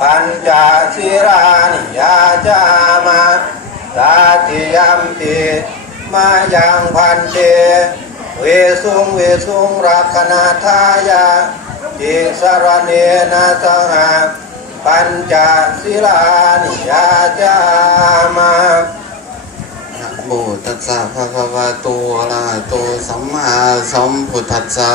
ปัญจศีรานิยาจามาตาติยัมติมายังพันเตเวสุงเวสุงรักขณาทายาติสรเนนะสหะปัญจศีลานิยาจามานะโมตัสสะภะคะวะโตอะระหะโตสัมมาสัมพุทธัสสะ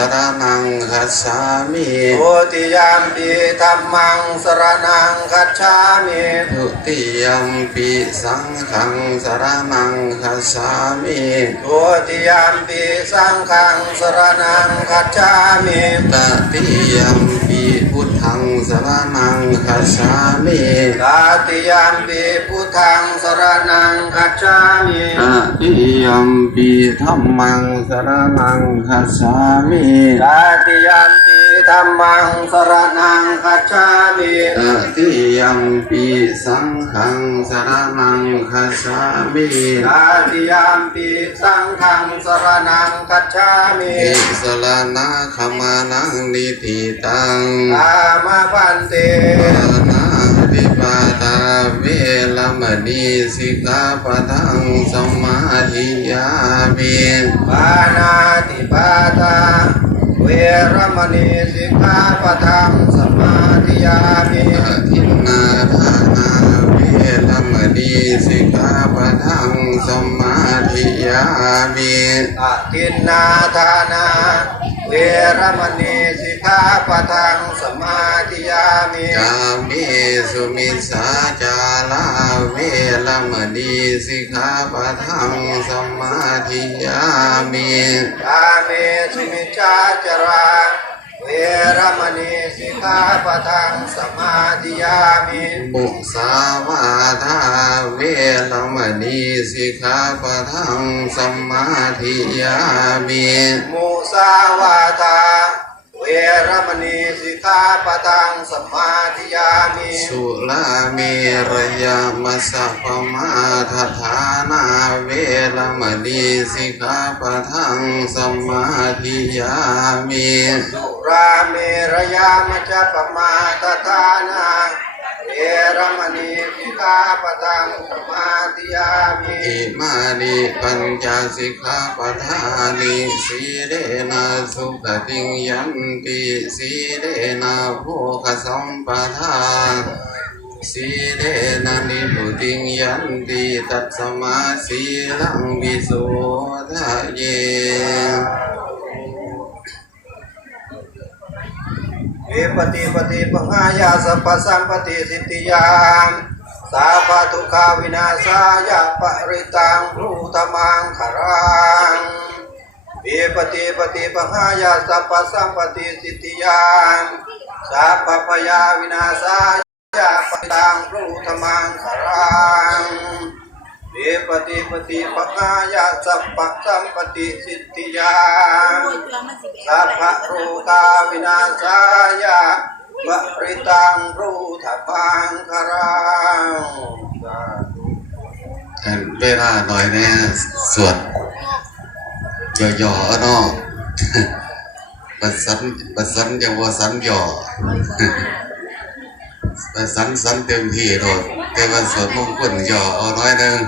รณังคัจฉามิทุติยามปีธัมมังสรณังคัจฉามิทุติยมปิสังฆังสรณังคัจฉามิทุติยามปีสังฆังสรณังคัจฉามิตติยมปิ พุทธังสรณังคัจฉามิตาติยามปีพุทธังสรณังคัจฉามิตติยมปิธัมมังสรณังคัจฉามิตาติยามปี ธัมมังสรณังคัจฉามิตติยมปิสังฆังสรณังคัจฉามิตาติยามปีสังฆังสรณังคัจฉามิอิสลานาขมานังนิติตังตามพันเตปานาติปาตาเวลมณีสิกขาปะทังสมาธิยามิปานาติปาตาเว รมณีสิกขาปะทังสมาธิยามิอทินนาทานาเวลมณีสิกขาปะทังสมาธิยามิอทินนาทานาเวรมณีสิกขาปะทังสมาธิยามิกาเมสุมิสาจาลาเวลมณีสิกขาปะทังสมาธิยามิกา เมสุมิจฉาจาราเวรมณีสิกขาปะทังสมาธิยามิมุสาวาทาเวลมณีสิกขาปะทังสมาธิยามิมุสาวาทา เวรมณีสิกขาปะทังสมาธิยามิสุลาเมรยามัสสะปมาทฐานาเวลมณีสิกขาปะทังสมาธิยามิสุราเมรยามจจปมาตทานา เวรมณีสิกขาปทังสมาธิยามิอิมานิปัญจสิกขาปทานิสีเลนะสุขติงยันติสีเลนะโภคสัมปทาสีเลนะนิพุติงยันติตัสมาสีลังวิโสทะเย เอปฏิปฏิปงหายาสัพพสัมปติสิทธิยามสาปทุกขาวินาศายาปริตังรูธมังคารังเอปฏิปฏิปงหายาสัพพสัมปติสิทธิยามสาปพยาวินาศายาปริตังรูธมังคารัง ปฏิปฏิปหายาสัพพสัมปติสิทธิยามสัพพะโรกาวินาศายะวะริตังรูทพังคารังอันเวลาหน่อยเนี่ยสวดย่อๆเนาะปัสสันปัสสันยังว่าสันย่อปัสสันสันเต็มที่โดดแต่ว่าสวดมงคลย่อเอาน้อยหนึง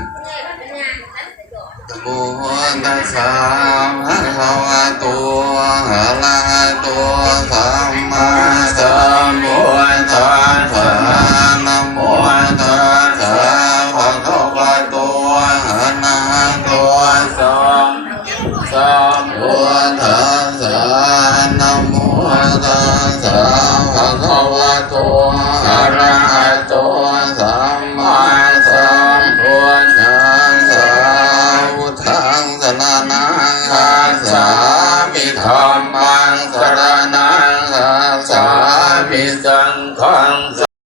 โมตัสสะภะวะโตอะระหะโตตัวสัมมาสัมพุท